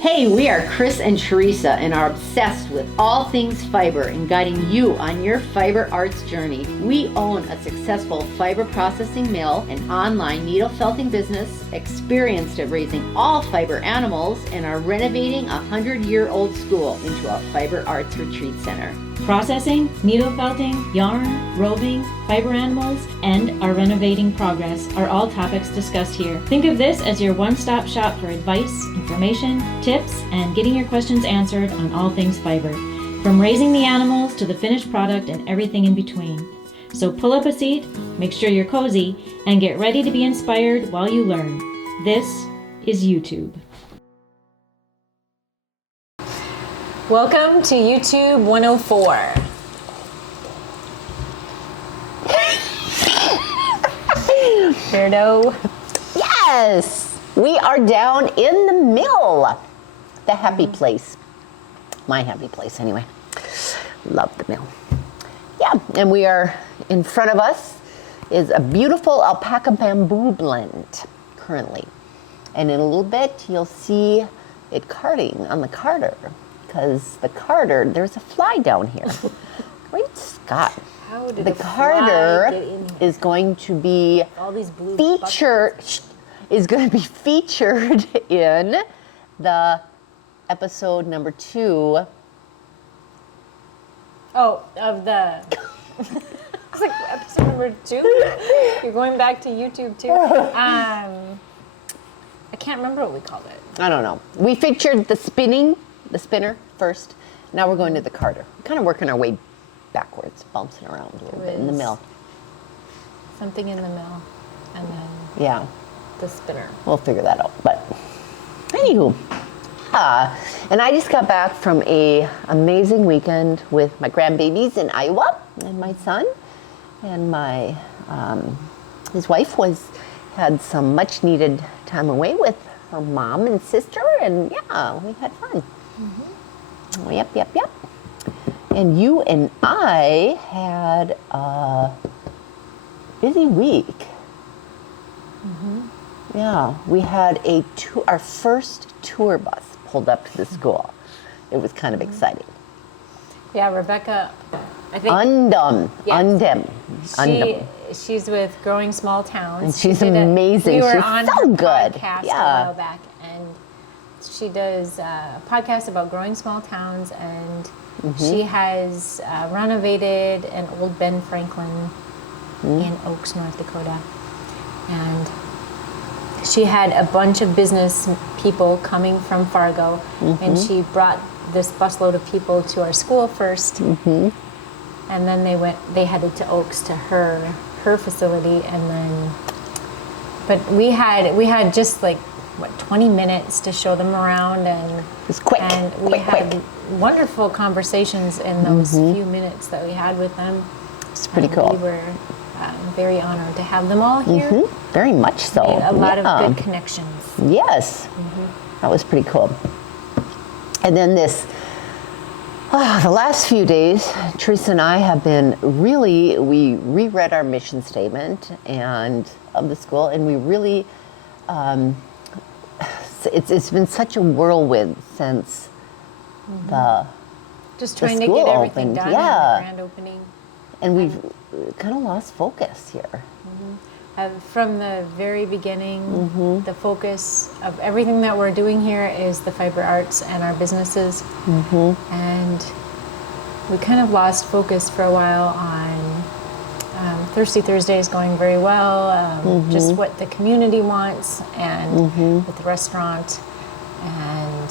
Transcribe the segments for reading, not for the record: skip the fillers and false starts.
Hey, we are Chris and Teresa and are obsessed with all things fiber and guiding you on your fiber arts journey. We own a successful fiber processing mill, an online needle felting business, experienced at raising all fiber animals, and are renovating a 100-year-old school into a fiber arts retreat center. Processing, needle felting, yarn, roving, fiber animals, and our renovating progress are all topics discussed here. Think of this as your one-stop shop for advice, information, tips, and getting your questions answered on all things fiber, from raising the animals to the finished product and everything in between. So pull up a seat, make sure you're cozy, and get ready to be inspired while you learn. This is EweTube. Welcome to EweTube 104. Weirdo. Yes, we are down in the mill, the happy place. My happy place, anyway. Love the mill. Yeah, and we are, in front of us is a beautiful alpaca bamboo blend currently. And in a little bit, you'll see it carding on the carder. Because the carder, there's a fly down here. Great Scott. How did the carder is going to be all these blue is going to be featured in the episode number 2. Oh, of the. It's like episode number 2. You're going back to EweTube 2. I can't remember what we called it. I don't know. We featured the spinner first. Now we're going to the carder. We're kind of working our way backwards, bouncing around a little bit in the mill. Something in the mill, and then the spinner. We'll figure that out. But anywho, and I just got back from a amazing weekend with my grandbabies in Iowa, and my son, and my his wife had some much needed time away with her mom and sister, and we had fun. Mm-hmm. Yep. And you and I had a busy week. Mm-hmm. Yeah, we had our first tour bus pulled up to the school. It was kind of exciting. Yeah, Rebecca, I think. She's with Growing Small Towns. And she's amazing. We were she's on so her good. podcast a while back, and she does a podcast about growing small towns, and she has renovated an old Ben Franklin in Oaks, North Dakota. And she had a bunch of business people coming from Fargo, and she brought this busload of people to our school first, and then they headed to Oaks to her facility, and then, but we had just like 20 minutes to show them around, and it was quick. And we had wonderful conversations in those few minutes that we had with them. It's pretty cool. We were very honored to have them all here. Very much so. Made a lot of good connections. Yes, that was pretty cool. And then the last few days, Teresa and I have been we reread our mission statement of the school, and we really, it's been such a whirlwind since just trying to school get everything opened. done at the grand opening. And we've kind of lost focus here. From the very beginning, the focus of everything that we're doing here is the fiber arts and our businesses. And we kind of lost focus for a while on Thirsty Thursdays going very well, just what the community wants, and with the restaurant. And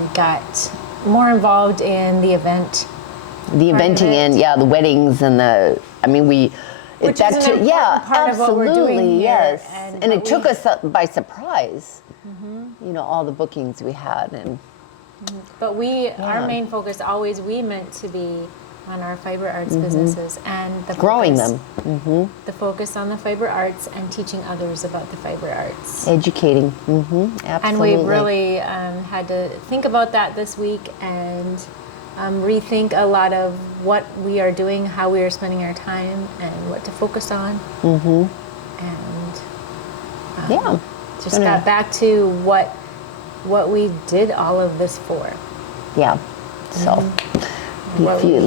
we got more involved in the event. The eventing and the weddings and which is an important part of what we're doing here. Yes, and it took us by surprise. All the bookings we had, but our main focus always meant to be on our fiber arts businesses and growing them. The focus on the fiber arts and teaching others about the fiber arts, educating. Absolutely. And we really had to think about that this week and rethink a lot of what we are doing, how we are spending our time, and what to focus on. And just got back to what what we did all of this for. Yeah. So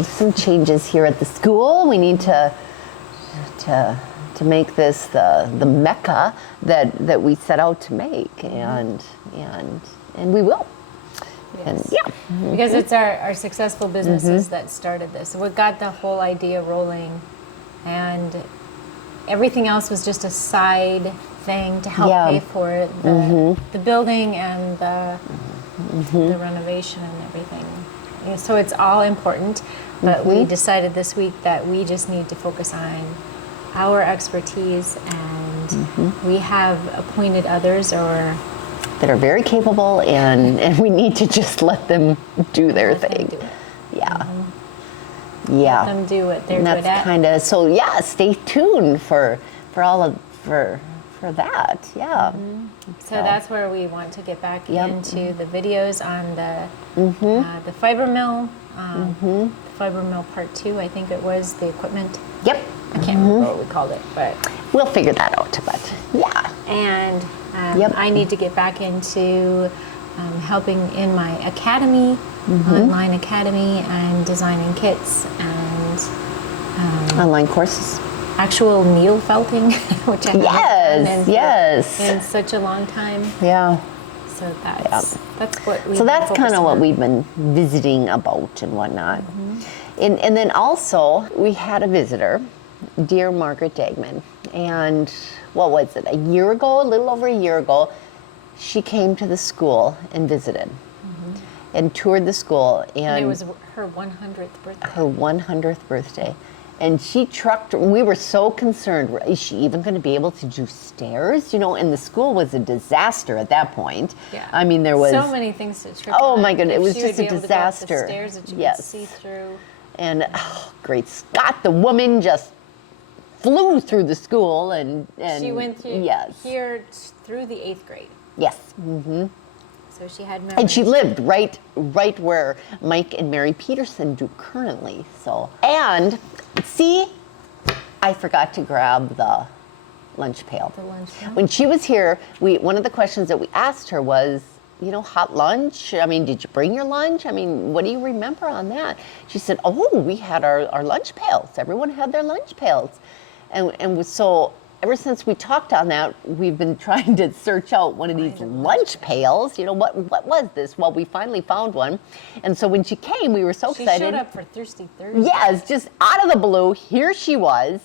some changes here at the school. We need to make this the mecca that we set out to make, and we will. Yes. And Because it's our successful businesses that started this. We got the whole idea rolling, and everything else was just a side thing to help pay for the building and the renovation and everything. And so it's all important, but we decided this week that we just need to focus on our expertise, and we have appointed others that are very capable, and we need to just let them do their thing. do it. Yeah. Let them do what they're And good at. that's kind of, so stay tuned for that. Yeah. So that's where we want to get back Yep. into the videos on the fiber mill, the fiber mill part 2, I think it was, the equipment. Yep. I can't remember what we called it, but We'll figure that out, but yeah. and Yep. I need to get back into helping in my academy, online academy, and designing kits and Online courses. actual needle felting, which I haven't done in such a long time. Yeah. So that's what we. So that's kind of what we've been visiting about and whatnot. And then also we had a visitor, dear Margaret Dagman, and what was it, a little over a year ago, she came to the school and visited and toured the school, And it was her 100th birthday. her 100th birthday. And she trucked, we were so concerned, is she even going to be able to do stairs? And the school was a disaster at that point. Yeah. I mean, there was so many things to trip Oh on. my goodness, If it was she just would a be able to go up the disaster. stairs that you Yes. could see through. And great Scott, the woman just flew through the school and She went through here through the 8th grade. Yes. So she had memories. And she lived right where Mike and Mary Peterson do currently. So, and see, I forgot to grab the lunch pail. The lunch pail? When she was here, one of the questions that we asked her was, hot lunch? I mean, did you bring your lunch? I mean, what do you remember on that? She said, we had our lunch pails. Everyone had their lunch pails. And so ever since we talked on that, we've been trying to search out one of these lunch pails. What was this? Well, we finally found one. And so when she came, we were so excited. She showed up for Thirsty Thursday. Yes, just out of the blue, here she was.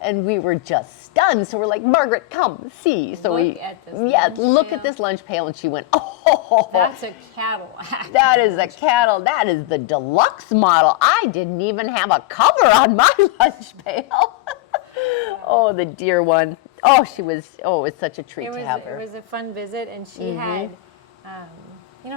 And we were just stunned. So we're like, Margaret, come, see. So Look at this look pail. at this lunch pail. And she went, oh. That's a Cadillac. That is a cattle. That is the deluxe model. I didn't even have a cover on my lunch pail. Oh, the dear one. Oh, it was such a treat to have her. It was a fun visit, and she had,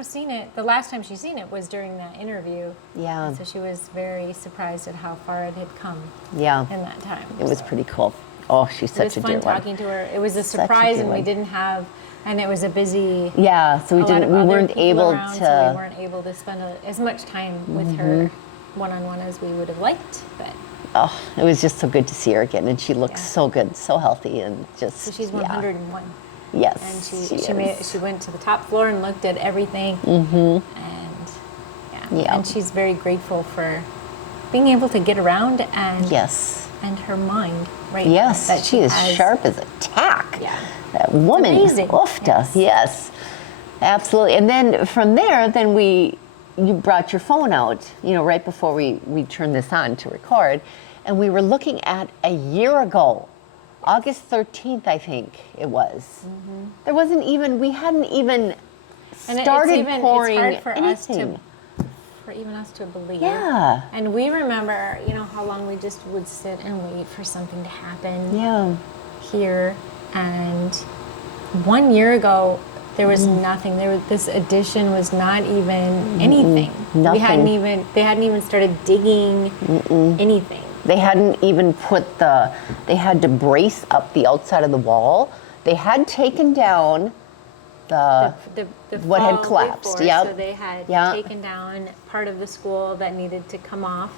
seen it. The last time she seen it was during that interview. Yeah. And so she was very surprised at how far it had come Yeah. in that time. It was pretty cool. Oh, she's such a dear one. It was fun talking to her. It was a Such a surprise, dear and we one. didn't have, and it was a busy. Yeah, so we weren't able around, to. So we weren't able to spend as much time with her one-on-one as we would have liked, but. Oh, it was just so good to see her again, and she looks so good, so healthy, and just. So she's 101. Yes, And she went to the top floor and looked at everything. And she's very grateful for being able to get around and and her mind right now. That she is sharp as a tack. Yeah. That woman. It's amazing. Oofta. Yes, absolutely. And then from there, you brought your phone out, right before we turned this on to record, and we were looking at a year ago, August 13th, I think it was. There wasn't even, we hadn't even started pouring it's hard for anything. For even us to believe. Yeah. And we remember, how long we just would sit and wait for something to happen here. And 1 year ago, there was nothing. This addition was not even anything. Nothing. They hadn't even started digging anything. They hadn't even they had to brace up the outside of the wall. They had taken down the what had fall collapsed. Before, Yep. So they had taken down part of the school that needed to come off.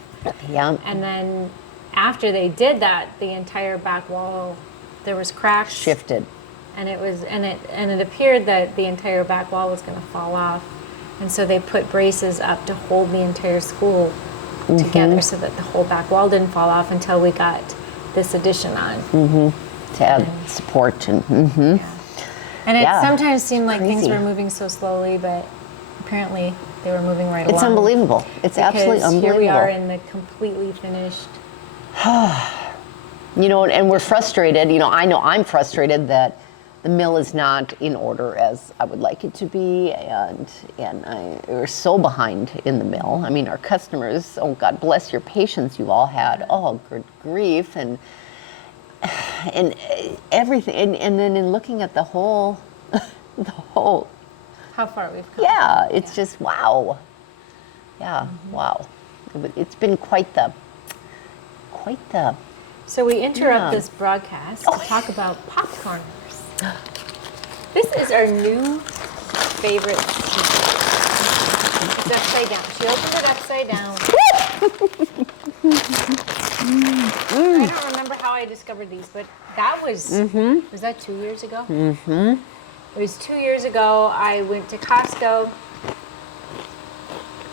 Yeah. And then after they did that, the entire back wall, there was cracks. Shifted. and it appeared that the entire back wall was going to fall off, and so they put braces up to hold the entire school together so that the whole back wall didn't fall off until we got this addition on. To add support and. And it Yeah. sometimes seemed like things Crazy. were moving so slowly, but apparently they were moving right along. It's unbelievable. It's absolutely Because unbelievable. here we are in the completely finished. You know, and we're frustrated. You know I'm frustrated that the mill is not in order as I would like it to be, and we're so behind in the mill. I mean, our customers, oh God bless your patience you all had. Oh, good grief, and everything, and then in looking at the whole, How far we've come. yeah, it's just wow. Yeah, wow. It's been quite the. So we interrupt Yeah. this broadcast to talk about popcorners. This is our new favorite snack. It's upside down. She opened it upside down. I don't remember how I discovered these, but that was, was that 2 years ago? It was 2 years ago. I went to Costco.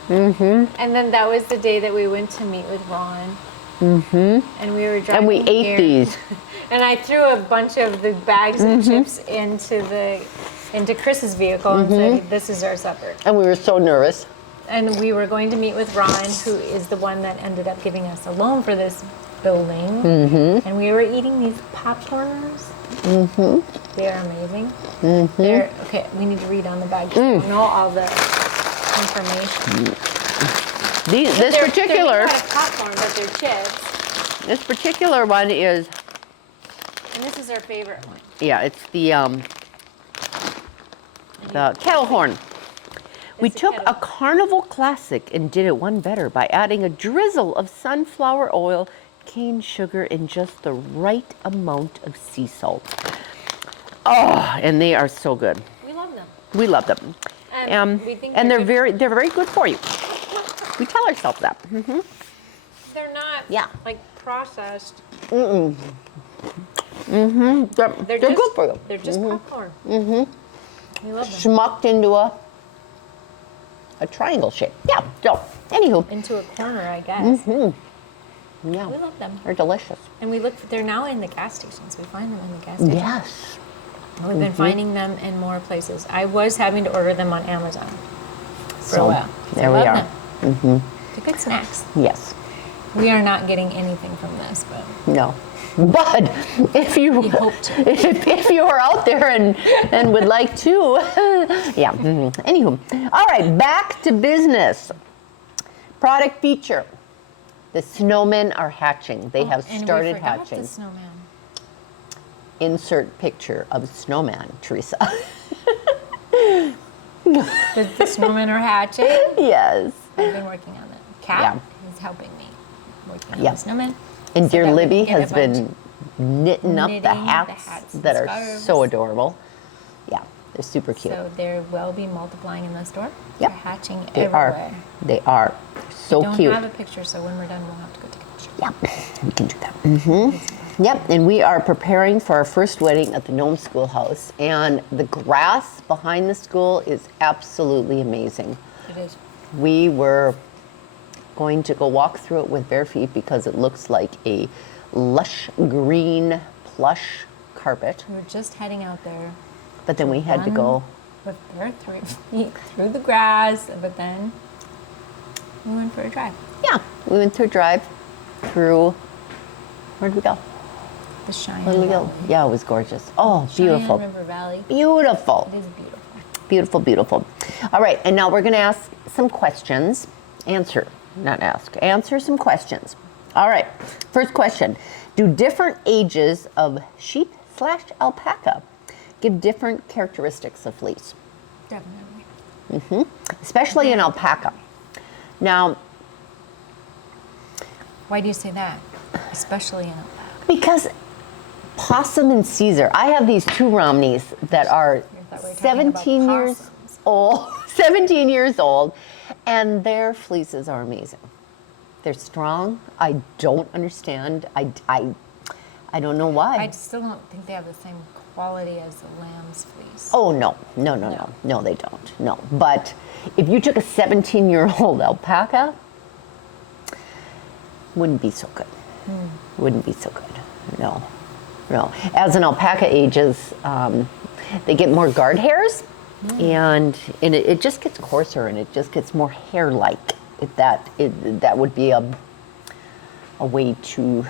And then that was the day that we went to meet with Ron. And we were driving And we ate here. these. And I threw a bunch of the bags of chips into Chris's vehicle and said, "This is our supper." And we were so nervous. And we were going to meet with Ron, who is the one that ended up giving us a loan for this building. And we were eating these popcorners. They are amazing. They're okay. We need to read on the bag. We don't know all the information. This They're particular. not a popcorn, but they're chips. This particular one is, And this is our favorite one. yeah, it's the kettle horn. We It's a took kettle. a carnival classic and did it one better by adding a drizzle of sunflower oil, cane sugar, and just the right amount of sea salt. Oh, and they are so good. We love them. We love them. We think And they're they're good. very good for you. We tell ourselves that. They're not Yeah. like processed. They're They're just, good for you. They're just popcorn. We love them. Schmucked into a triangle shape. Yeah. So, anywho, Into a corner, I guess. yeah, We love them. they're delicious. And we look. They're now in the gas stations. We find them in the gas stations. Yes. We've been finding them in more places. I was having to order them on Amazon for a So, while. there I we love are. Them. They're good snacks. Yes. We are not getting anything from this, but No. But if you we hope to. if you are out there and would like to, yeah. Anywho, all right, back to business. Product feature. The snowmen are hatching. They have And started we forgot hatching. the snowman. Insert picture of snowman, Teresa. The snowmen are hatching. Yes. I've been working on it. Kat Yeah. is helping me working on Yeah. the snowman. And so dear that we Libby can get has a bunch. been knitting up the Knitting the hats hats and that are scarves. so adorable. Yeah, they're super cute. So they will be multiplying in the store. Yep. They're hatching They everywhere. are. They are so Don't cute. have a picture, so when we're done, we'll have to go take a picture. Yeah, we can do that. Yep, and we are preparing for our first wedding at the Nome Schoolhouse, and the grass behind the school is absolutely amazing. It is. We were going to go walk through it with bare feet because it looks like a lush green plush carpet, We were just heading out there but then we had to go. with bare feet through the grass, but then we went for a drive. Yeah, we went to a drive through. Where did we go? The Cheyenne Where did we go? Valley. Yeah, it was gorgeous. Oh, Cheyenne beautiful. River Valley. Beautiful. It is beautiful. Beautiful, beautiful. All right, and now we're going to ask some questions. Answer some questions. All right, first question. Do different ages of sheep/alpaca give different characteristics of fleece, Definitely. especially in alpaca? Now, Why do you say that? Especially in alpaca. because Possum and Caesar, I have these two Romneys that are thought we were talking 17 about years possums. old, 17 years old, and their fleeces are amazing. They're strong. I don't understand. I I don't know why. I still don't think they have the same quality as the lamb's fleece. Oh, no, they don't. No, but if you took a 17-year-old alpaca, wouldn't be so good. Wouldn't be so good. No. As an alpaca ages, they get more guard hairs, and it just gets coarser, and it just gets more hair-like. That would be a way to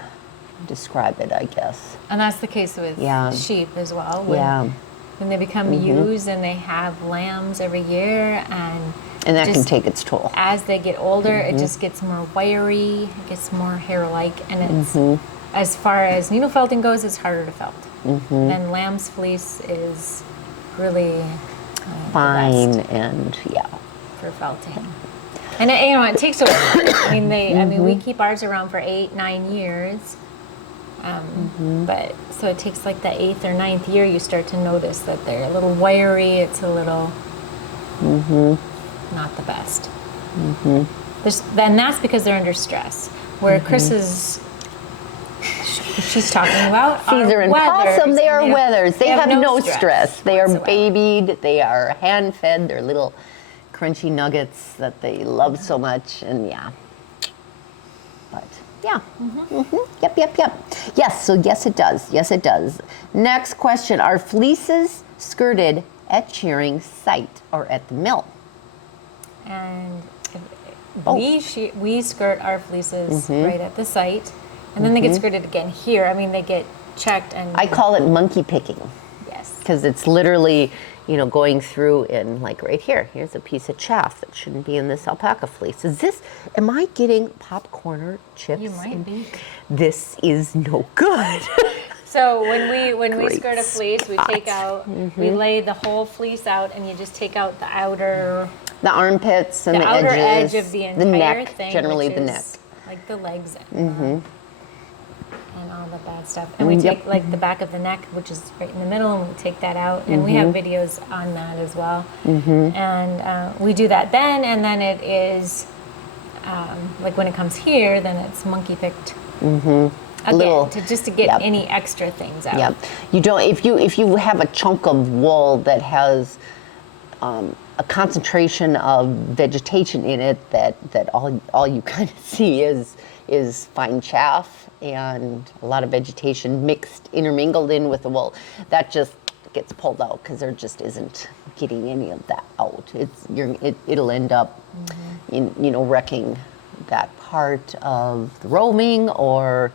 describe it, I guess. And that's the case with sheep as well. When they become ewes and they have lambs every year, and that can take its toll. As they get older, it just gets more wiry, it gets more hair-like, and it's, as far as needle felting goes, it's harder to felt. Then lamb's fleece is really fine the best and for felting. And it takes a while. I mean, we keep ours around for 8-9 years. But so it takes like the 8th or 9th year, you start to notice that they're a little wiry. It's a little not the best. Then that's because they're under stress. Where Chris is, she's talking about Caesar and possum. They are weathers. They have no stress. They are babied. They are hand fed. They're little crunchy nuggets that they love so much. And but. Yeah. Yep. Yes, so yes it does. Next question, are fleeces skirted at shearing site or at the mill? And we skirt our fleeces right at the site, and then they get skirted again here. I mean, they get checked, and I call it monkey picking. Yes. Because it's literally, going through in, like right here. Here's a piece of chaff that shouldn't be in this alpaca fleece. Am I getting popcorn chips? You might be. This is no good. So when we skirt a fleece, we take out, we lay the whole fleece out, and you just take out the outer, the armpits and the outer edges, edge of the entire neck, thing, generally which the is neck, like the legs and all the bad stuff. And we take like the back of the neck, which is right in the middle, and we take that out. And we have videos on that as well. And we do that then, and then it is like when it comes here, then it's monkey picked. Again, to get any extra things out. Yeah, you don't. If you have a chunk of wool that has a concentration of vegetation in it, that all you kind of see is fine chaff and a lot of vegetation intermingled in with the wool, that just gets pulled out because there just isn't getting any of that out. It'll end up wrecking that part of the roving, or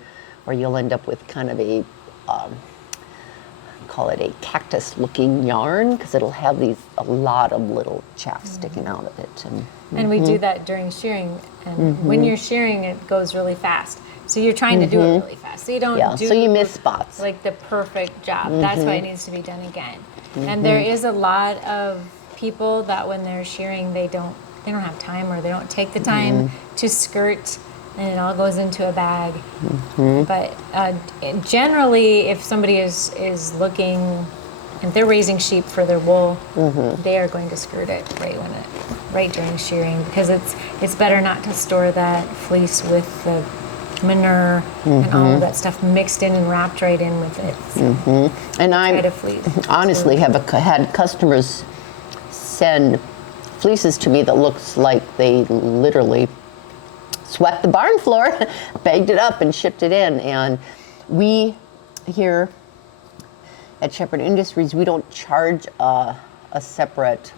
you'll end up with kind of a call it a cactus-looking yarn, because it'll have a lot of little chaff sticking out of it. And we do that during shearing, and when you're shearing, it goes really fast. So you're trying to do it really fast. So you don't do so you miss spots. Like the perfect job. That's why it needs to be done again. And there is a lot of people that when they're shearing, they don't have time, or they don't take the time to skirt, and it all goes into a bag. But generally, if somebody is looking, if they're raising sheep for their wool, they are going to skirt it right during shearing, because it's better not to store that fleece with the manure and all of that stuff mixed in and wrapped right in with it. So and I honestly have had customers send fleeces to me that looks like they literally swept the barn floor, bagged it up, and shipped it in. And we here at Shepherd Industries, we don't charge a separate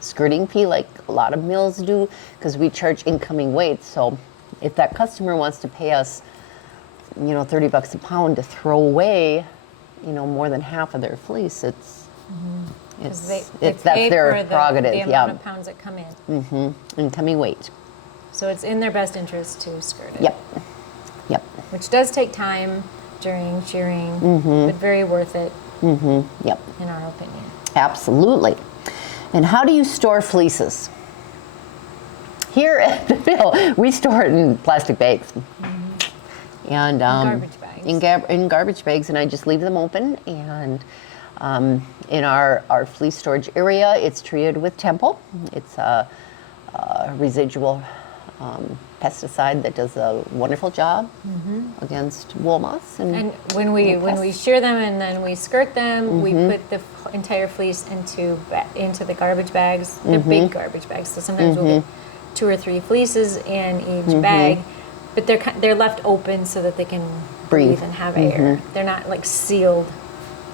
skirting fee like a lot of mills do, because we charge incoming weight. So if that customer wants to pay us, $30 a pound to throw away, more than half of their fleece, that's their prerogative. The amount of pounds that come in. Incoming weight. So it's in their best interest to skirt it. Yep. Which does take time during shearing, but very worth it. Yep. In our opinion. Absolutely. And how do you store fleeces? Here at the mill, we store it in plastic bags. And garbage bags. In garbage bags, and I just leave them open. And in our fleece storage area, it's treated with Temple. It's a residual pesticide that does a wonderful job against wool moths. And when we shear them and then we skirt them, we put the entire fleece into the garbage bags. They're big garbage bags, so sometimes we'll get 2 or 3 fleeces in each bag, but they're left open so that they can breathe and have air. They're not like sealed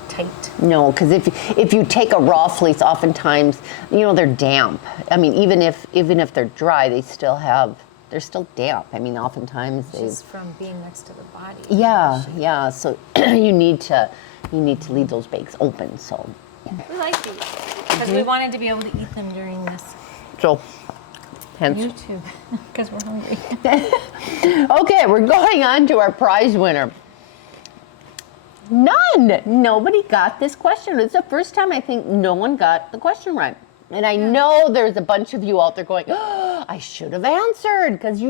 tight. No, because if you take a raw fleece, oftentimes they're damp. I mean, even if they're dry, they're still damp. I mean, oftentimes Just from being next to the body. Yeah. So you need to leave those bags open. So We like these because we wanted to be able to eat them during this hence. YouTube because we're hungry. Okay, we're going on to our prize winner. Nobody got this question. It's the first time I think no one got the question right. And I know there's a bunch of you out there going, oh, I should have answered, because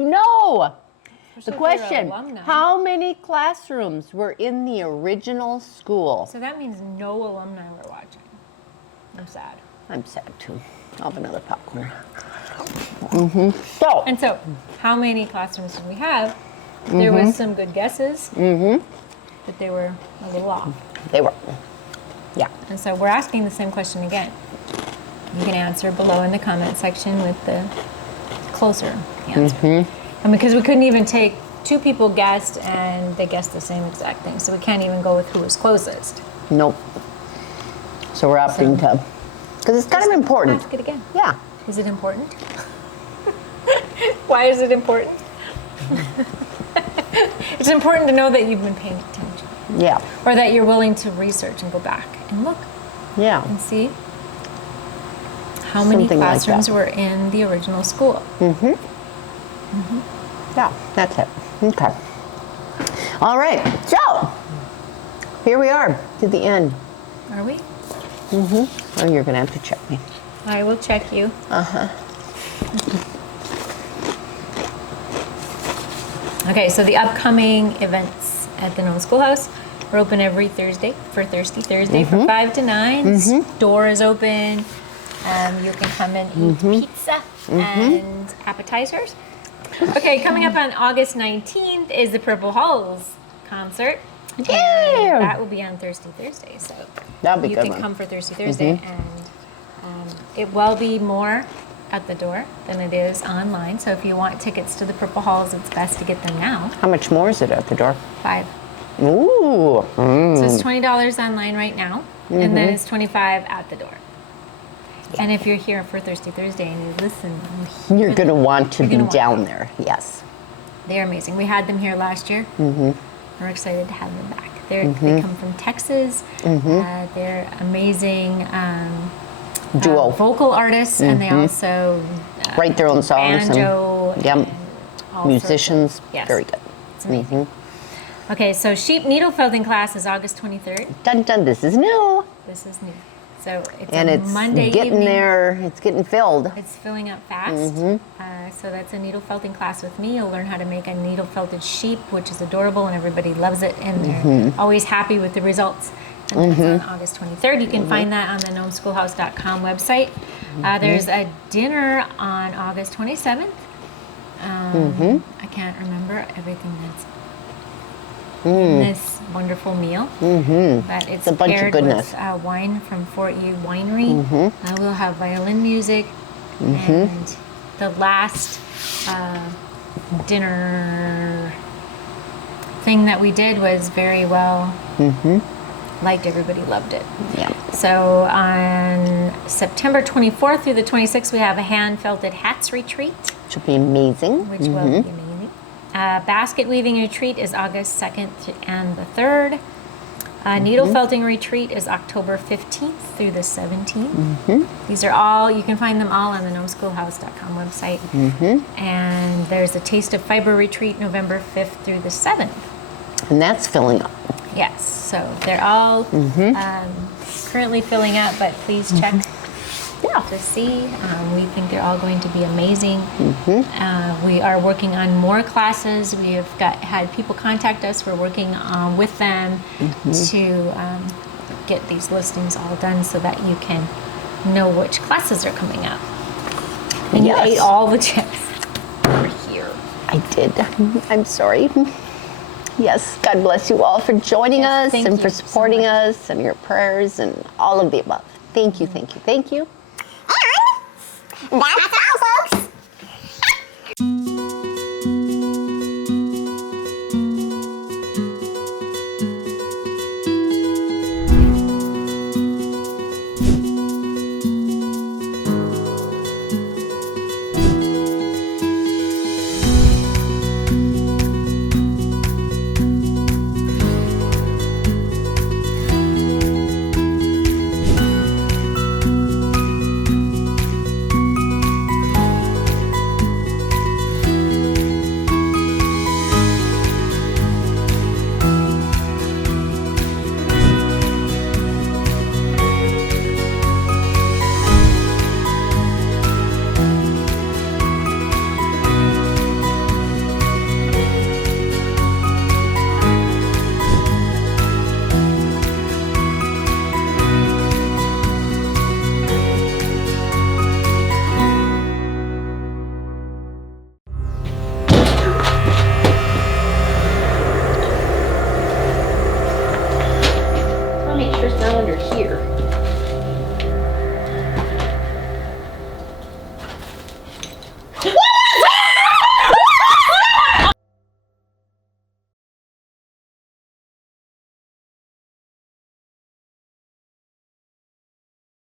the question, how many classrooms were in the original school? So that means no alumni were watching. I'm sad. I'm sad too. I'll have another popcorn. So, how many classrooms did we have? There was some good guesses, but they were a little off. They were. Yeah. And so we're asking the same question again. You can answer below in the comment section with the closer answer. And because we couldn't even take 2 people guessed and they guessed the same exact thing, so we can't even go with who was closest. Nope. So we're opting to, because it's kind of important. Ask it again. Yeah. Is it important? Why is it important? It's important to know that you've been paying attention. Yeah. Or that you're willing to research and go back and look Yeah. and see how many Something like classrooms that. were in the original school. Yeah, that's it. Okay. All right. So here we are to the end. Are we? Oh, you're going to have to check me. I will check you. Okay, so the upcoming events at the Nome Schoolhouse are open every Thursday for Thirsty Thursday from 5 to 9. Door is open. You can come and eat pizza and appetizers. Okay, coming up on August 19th is the Purple Halls concert. Yeah. And that will be on Thirsty Thursday. So That'll be you good can one. come for Thirsty Thursday, and it will be more at the door than it is online. So if you want tickets to the Purple Halls, it's best to get them now. How much more is it at the door? 5. Ooh. So it's $20 online right now, and then it's $25 at the door. And if you're here for Thirsty Thursday and you listen, You're going to want to be gonna want down there. Yes. they're amazing. We had them here last year. We're excited to have them back. They come from Texas. They're amazing Duo. vocal artists, and they also Write their own songs. banjo. Yep. And all Musicians. sorts of- yes. Very good. It's amazing. Okay, so sheep needle felting class is August 23rd. Dun dun. This is new. This is new. So it's And a it's Monday getting evening. there. It's getting filled. It's filling up fast. So that's a needle felting class with me. You'll learn how to make a needle felted sheep, which is adorable, and everybody loves it, and they're always happy with the results. And that's on August 23rd. You can find that on the nomeschoolhouse.com website. There's a dinner on August 27th. I can't remember everything that's in this wonderful meal, but it's a bunch of paired goodness. with wine from Fort U Winery. We'll have violin music, and the last dinner thing that we did was very well liked. Everybody loved it. Yeah. So on September 24th through the 26th, we have a hand-felted hats retreat, Should be amazing. which will be amazing. Basket weaving retreat is August 2nd and the 3rd. Needle felting retreat is October 15th through the 17th. These are all, you can find them all on the nomeschoolhouse.com website. And there's a Taste of Fiber retreat November 5th through the 7th. And that's filling up. Yes, so they're all currently filling up, but please check to see. We think they're all going to be amazing. We are working on more classes. We have had people contact us. We're working with them to get these listings all done so that you can know which classes are coming up. And you ate all the chips. I did. I'm sorry. Yes, God bless you all for joining us and for supporting us and your prayers and all of the above. Thank you, thank you, thank you. And that's also